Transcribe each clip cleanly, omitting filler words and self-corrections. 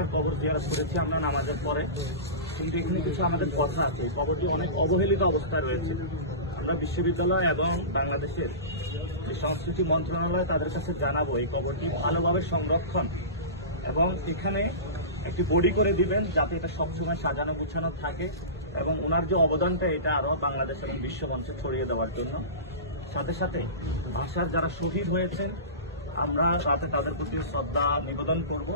মরহুমের কবর জিয়ারত করেছি আমরা নামাজের পরে, কিন্তু এখানে কিছু আমাদের কথা আছে। এই কবরটি অনেক অবহেলিত অবস্থায় রয়েছে। আমরা বিশ্ববিদ্যালয় এবং বাংলাদেশের যে সংস্কৃতি মন্ত্রণালয় তাদের কাছে জানাবো এই কবরটি ভালোভাবে সংরক্ষণ এবং এখানে একটি বডি করে দিবেন যাতে এটা সবসময় সাজানো গুছানো থাকে এবং ওনার যে অবদানটা এটা আরো বাংলাদেশ এবং বিশ্বমঞ্চে ছড়িয়ে দেওয়ার জন্য। সাথে সাথে ভাষার যারা শহীদ হয়েছেন আমরা রাতে তাদের প্রতি শ্রদ্ধা নিবেদন করব।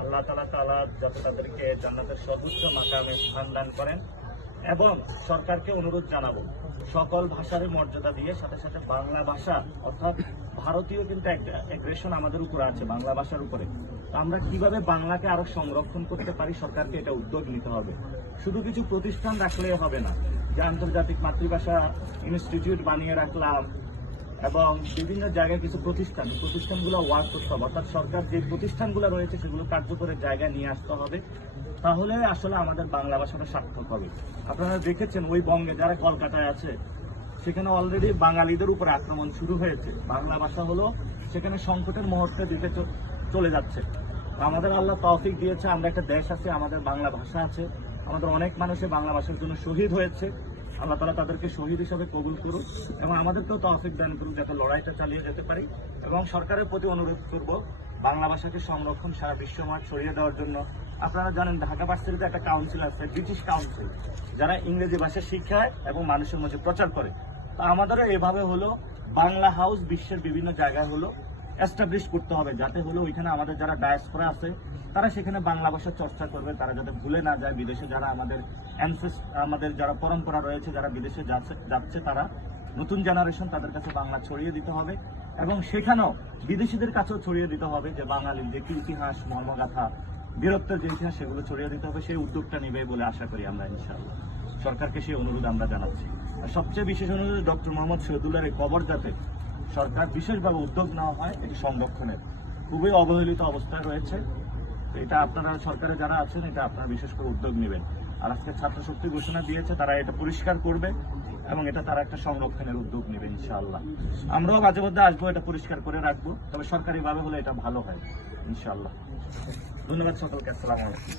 আল্লাহ তাআলা যাতে তাদেরকে জান্নাতের সর্বোচ্চ মাকামে স্থান দান করেন এবং সরকারকে অনুরোধ জানাবো সকল ভাষার মর্যাদা দিয়ে সাথে সাথে বাংলা ভাষা অর্থাৎ ভারতীয় কিন্তু এগ্রেশন আমাদের উপরে আছে বাংলা ভাষার উপরে। তো আমরা কিভাবে বাংলাকে আরো সংরক্ষণ করতে পারি সরকারকে এটা উদ্যোগ নিতে হবে। শুধু কিছু প্রতিষ্ঠান রাখলে হবে না, যে আন্তর্জাতিক মাতৃভাষা ইনস্টিটিউট বানিয়ে রাখলাম এবং বিভিন্ন জায়গায় কিছু প্রতিষ্ঠানগুলো ওয়ার্ক করতে হবে, অর্থাৎ সরকার যে প্রতিষ্ঠানগুলো রয়েছে সেগুলো কার্যকরের জায়গায় নিয়ে আসতে হবে। তাহলে আসলে আমাদের বাংলা ভাষাটা সার্থক হবে। আপনারা দেখেছেন ওই বঙ্গে যারা কলকাতায় আছে সেখানে অলরেডি বাঙালিদের উপর আক্রমণ শুরু হয়েছে। বাংলা ভাষা হলো সেখানে সংকটের মুহূর্তে দিকে চলে যাচ্ছে। আমাদের আল্লাহ তৌফিক দিয়েছে, আমরা একটা দেশ আছে, আমাদের বাংলা ভাষা আছে, আমাদের অনেক মানুষে বাংলা ভাষার জন্য শহীদ হয়েছে। আল্লাহ তাআলা তাদেরকে শহীদ হিসাবে কবুল করুক এবং আমাদেরকেও তৌফিক দান করুক যাতে লড়াইটা চালিয়ে যেতে পারি। এবং সরকারের প্রতি অনুরোধ করব বাংলা ভাষাকে সংরক্ষণ সারা বিশ্বময় ছড়িয়ে দেওয়ার জন্য। আপনারা জানেন ঢাকা ভার্সিটিতে একটা কাউন্সিল আছে, ব্রিটিশ কাউন্সিল, যারা ইংরেজি ভাষা শিক্ষায় এবং মানুষের মধ্যে প্রচার করে। তো আমাদেরও এভাবে হলো বাংলা হাউস বিশ্বের বিভিন্ন জায়গায় হলো এস্টাবলিশ করতে হবে, যাতে হলো ওইখানে আমাদের যারা ডায়াসপোরা আছে তারা সেখানে বাংলা ভাষা চর্চা করবে, তারা যাতে ভুলে না যায়। বিদেশে যারা আমাদের যারা পরম্পরা রয়েছে যারা বিদেশে যাচ্ছে তারা নতুন জেনারেশন তাদের কাছে বাংলা ছড়িয়ে দিতে হবে এবং সেখানেও বিদেশিদের কাছেও ছড়িয়ে দিতে হবে যে বাঙালির যে ইতিহাস মর্মগাথা বীরত্বের যে ইতিহাস সেগুলো ছড়িয়ে দিতে হবে। সেই উদ্যোগটা নিবে বলে আশা করি আমরা ইনশাআল্লাহ। সরকারকে সেই অনুরোধ আমরা জানাচ্ছি। আর সবচেয়ে বিশেষ অনুরোধ ডক্টর মোহাম্মদ শহীদুল্লাহর এই কবর যাতে সরকার বিশেষভাবে উদ্যোগ নেওয়া হয় এটি সংরক্ষণের। খুবই অবহেলিত অবস্থায় রয়েছে। এটা আপনারা সরকারে যারা আছেন এটা আপনারা বিশেষ করে উদ্যোগ নেবেন। আর আজকে ছাত্র শক্তি ঘোষণা দিয়েছে তারা এটা পরিষ্কার করবে এবং এটা তারা একটা সংরক্ষণের উদ্যোগ নেবে ইনশাআল্লাহ। আমরাও মাঝে মধ্যে আসবো, এটা পরিষ্কার করে রাখবো, তবে সরকারিভাবে হলে এটা ভালো হয় ইনশাআল্লাহ। ধন্যবাদ সকলকে। আসসালামু আলাইকুম।